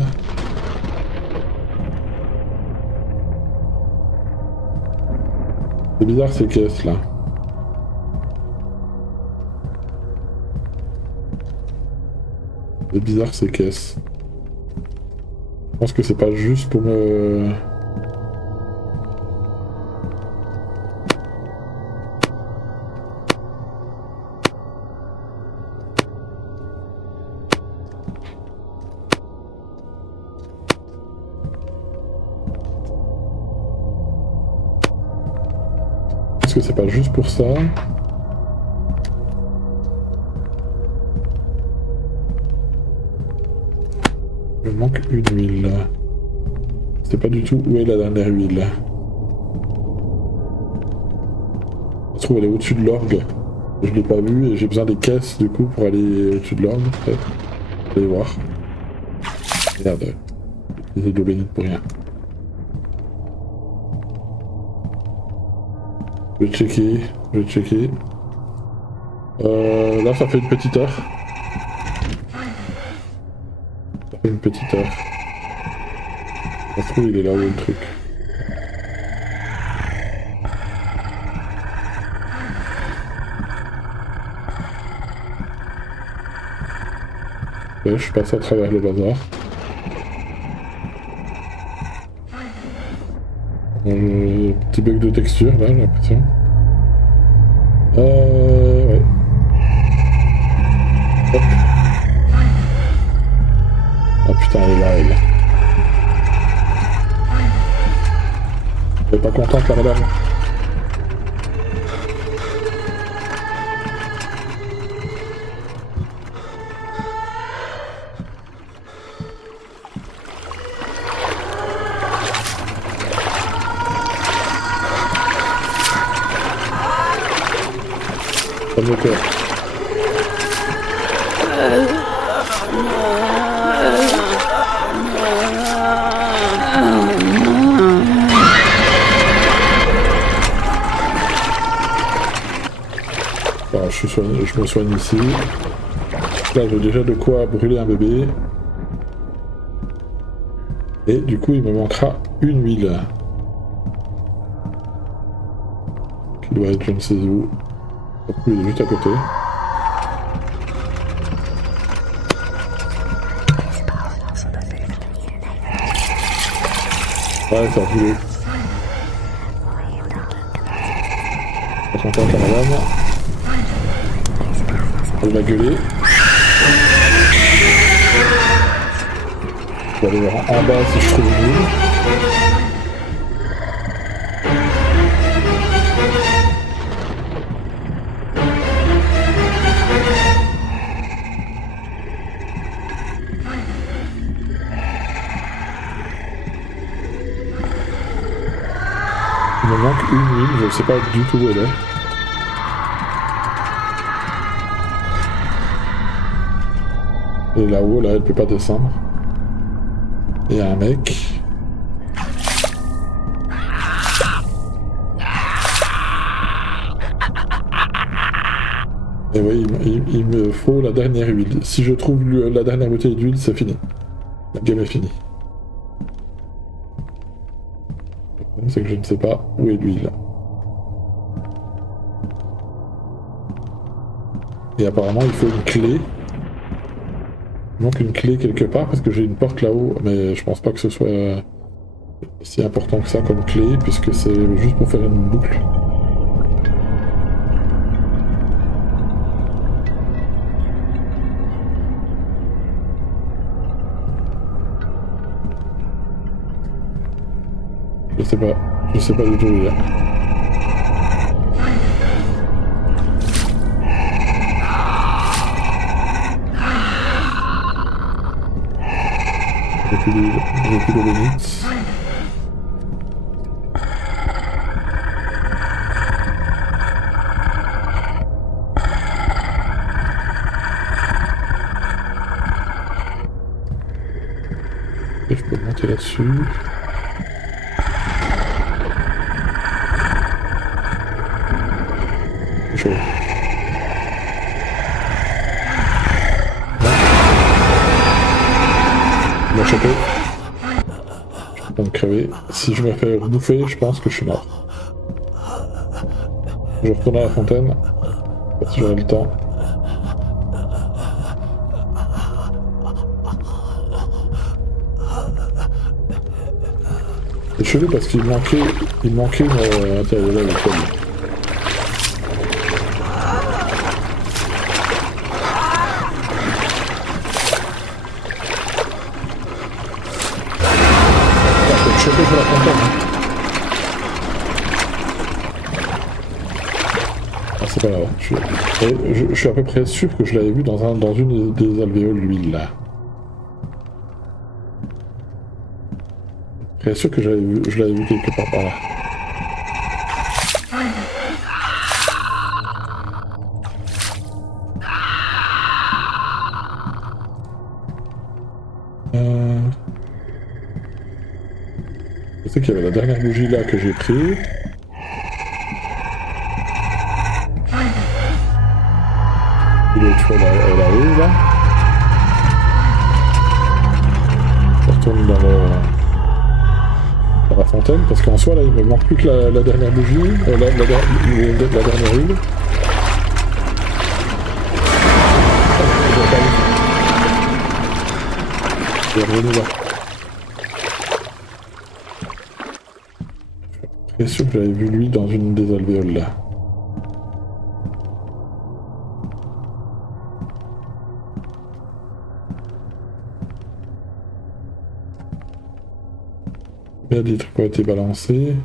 C'est bizarre ces caisses là. C'est bizarre ces caisses. Je pense que c'est pas juste pour me... Je pense que c'est pas juste pour ça. Il me manque une huile. Je sais pas du tout où est la dernière huile. Je trouve elle est au-dessus de l'orgue. Je l'ai pas vue et j'ai besoin des caisses du coup pour aller au-dessus de l'orgue peut-être. Allez voir. Merde. J'ai de l'eau bénite pour rien. Je vais checker. Là ça fait une petite heure. Ça fait une petite heure. Ça se trouve il est là où le truc. Ouais, je passe à travers le bazar. Petit bug de texture là, j'ai l'impression. Ouais. Hop. Ah putain, elle est là, elle. Elle est pas contente la madame. Le cœur. Alors, je me soigne ici. Là j'ai déjà de quoi brûler un bébé. Et du coup il me manquera une huile. qui doit être je ne sais où. Il est juste à côté. Ouais, ça a boulé. Son temps à la lame. Elle va gueuler. Je vais aller voir en bas si je trouve une huile. Il me manque une huile, je sais pas du tout où elle est. Et là-haut, là, elle peut pas descendre. Il y a un mec. Et oui, il me faut la dernière huile. Si je trouve la dernière bouteille d'huile, c'est fini. La game est finie. Le problème, c'est que je ne sais pas où est l'huile. Et apparemment, il faut une clé. Il manque une clé quelque part parce que j'ai une porte là-haut, mais je pense pas que ce soit si important que ça comme clé, puisque c'est juste pour faire une boucle. Je sais pas du tout où il est. J'ai plus d'eau bénite. Et je peux monter là-dessus. Chaud. Il m'a chopé. Je peux me crever. Si je me fais bouffer, je pense que je suis mort. Je retourne à la fontaine. Si j'aurai le temps. C'est chelou parce qu'il manquait une intérieur là, la toile. Choper sur la fontaine. Ah, c'est pas grave. Je suis à peu près sûr que je l'avais vu dans une des alvéoles, l'huile là. Je suis sûr que je l'avais vu quelque part par là. Je sais qu'il y avait la dernière bougie là que j'ai pris. Et l'autre fois elle arrive là. Je retourne dans la fontaine parce qu'en soi là il me manque plus que la dernière bougie, la dernière huile. Je vais revenir là. Je suis sûr que j'avais vu lui dans une des alvéoles là. Il y a des trucs qui ont été balancés.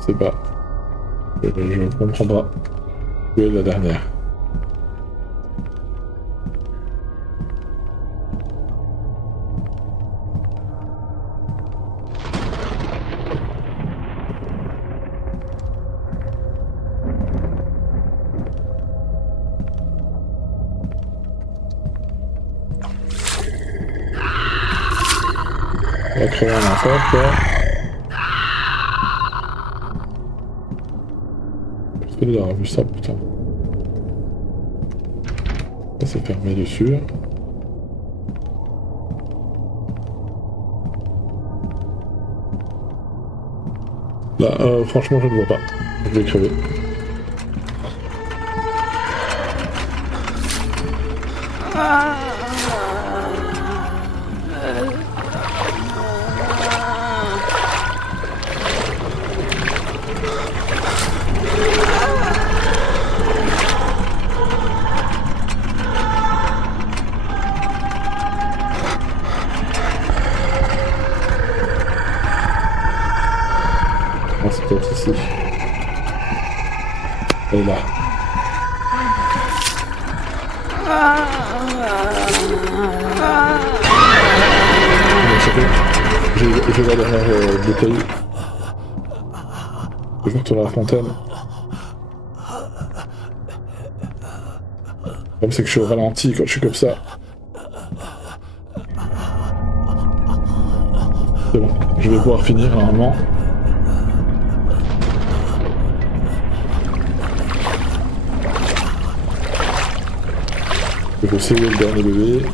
Je sais pas. Je comprends pas. Où est la dernière? On va créer un enfer, quoi. Je suis d'avoir vu ça, putain. Ça s'est fermé dessus. Là, franchement, je ne vois pas. Je vais crever. Ah, c'est peut-être ici. Elle est là. Je vais derrière la bouteille. Je vais retourner à la fontaine. Le problème c'est que je suis au ralenti quand je suis comme ça. C'est bon, je vais pouvoir finir normalement. Je sais où est le dernier bébé.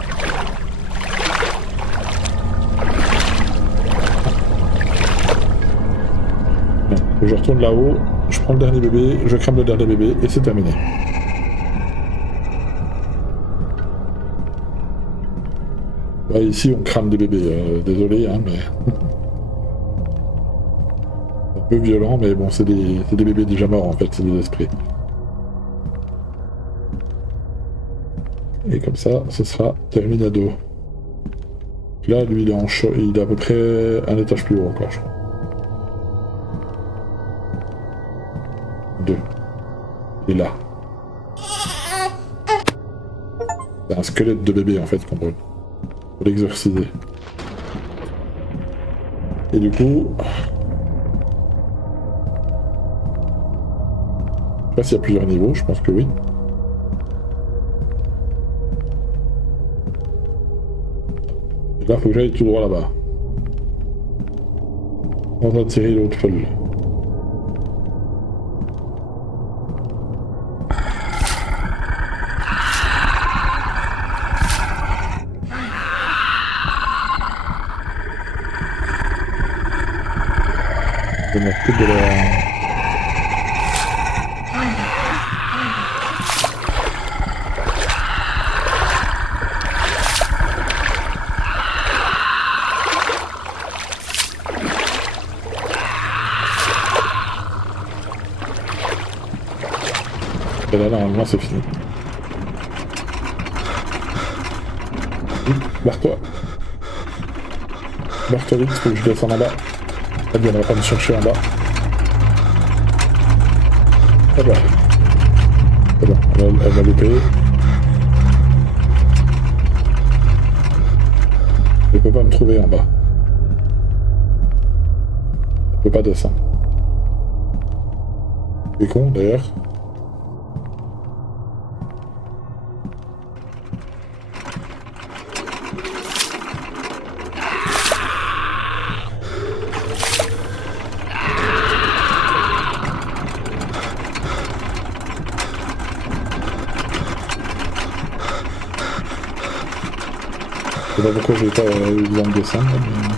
Non, je retourne là-haut, je prends le dernier bébé, je crame le dernier bébé et c'est terminé. Ouais, ici on crame des bébés, désolé, hein, mais... un peu violent, mais bon, c'est des bébés déjà morts en fait, c'est des esprits. Et comme ça, ce sera terminado. Là, lui, il est à peu près un étage plus haut encore, je crois. 2. Il est là. C'est un squelette de bébé en fait qu'on brûle. Pour l'exorciser. Et du coup... je sais pas s'il y a plusieurs niveaux, je pense que oui. Et là, faut que j'aille tout droit là-bas. On va tirer l'autre folle. Je vais mettre tout de la... Et là, normalement, c'est fini. Barre-toi. Barre-toi vite, faut que je descende en bas. Elle viendra pas me chercher en bas. Ah bah. C'est bon, elle va louper. Elle peut pas me trouver en bas. Elle peut pas descendre. C'est con d'ailleurs. Je sais pas pourquoi j'ai pas eu besoin de descendre, mais...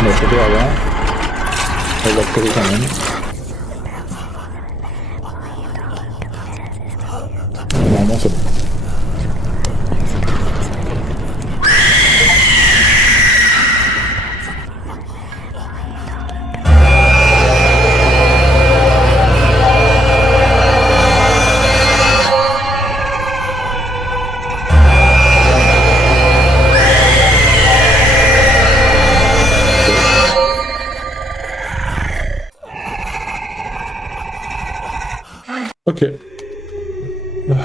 On va sauter avant. On va crever quand même. Normalement c'est bon. Ok. Ah,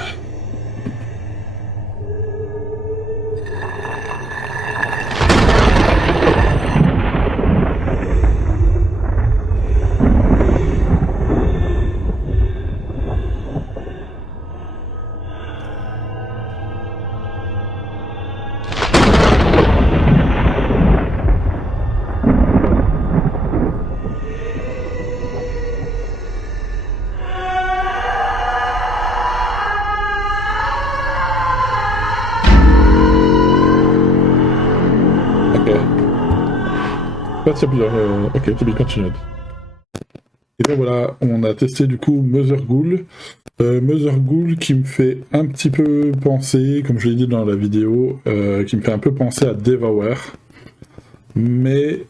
pas s'il y a plusieurs... Ok, to be continued. Et bien voilà, on a testé du coup Mother Ghoul. Mother Ghoul qui me fait un petit peu penser, comme je l'ai dit dans la vidéo, qui me fait un peu penser à Devour. Mais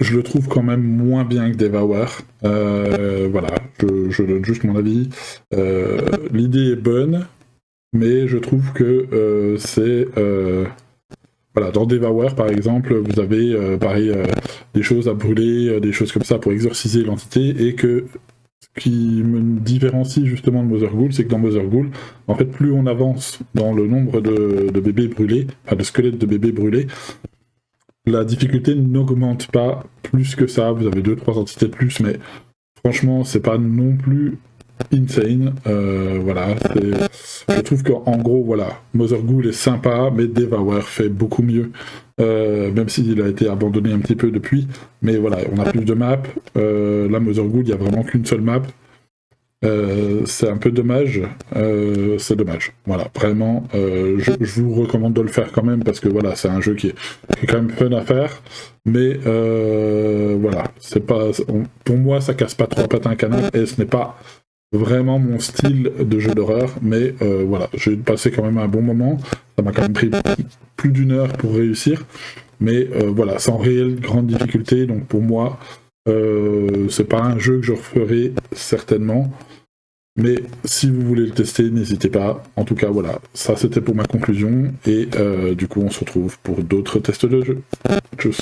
je le trouve quand même moins bien que Devour. Voilà, je donne juste mon avis. L'idée est bonne, mais je trouve que c'est... Voilà, dans Devour, par exemple, vous avez pareil, des choses à brûler, des choses comme ça pour exorciser l'entité, et que ce qui me différencie justement de Mother Ghoul, c'est que dans Mother Ghoul, en fait, plus on avance dans le nombre de bébés brûlés, enfin de squelettes de bébés brûlés, la difficulté n'augmente pas plus que ça. Vous avez 2-3 entités de plus, mais franchement, c'est pas non plus insane. Voilà, je trouve qu'en gros, voilà, Mother Ghoul est sympa, mais Devour fait beaucoup mieux. Même s'il a été abandonné un petit peu depuis. Mais voilà, on a plus de maps. Là, Mother Ghoul, il n'y a vraiment qu'une seule map. C'est un peu dommage. C'est dommage. Voilà, vraiment, je vous recommande de le faire quand même, parce que voilà, c'est un jeu qui est quand même fun à faire. Mais voilà, c'est pas, pour moi, ça casse pas trois pattes à un canard, et ce n'est pas vraiment mon style de jeu d'horreur, mais voilà, j'ai passé quand même un bon moment. Ça m'a quand même pris plus d'une heure pour réussir, mais voilà, sans réelle grande difficulté. Donc pour moi, c'est pas un jeu que je referai certainement, mais si vous voulez le tester, n'hésitez pas. En tout cas, voilà, ça c'était pour ma conclusion, et du coup on se retrouve pour d'autres tests de jeu. Tchuss.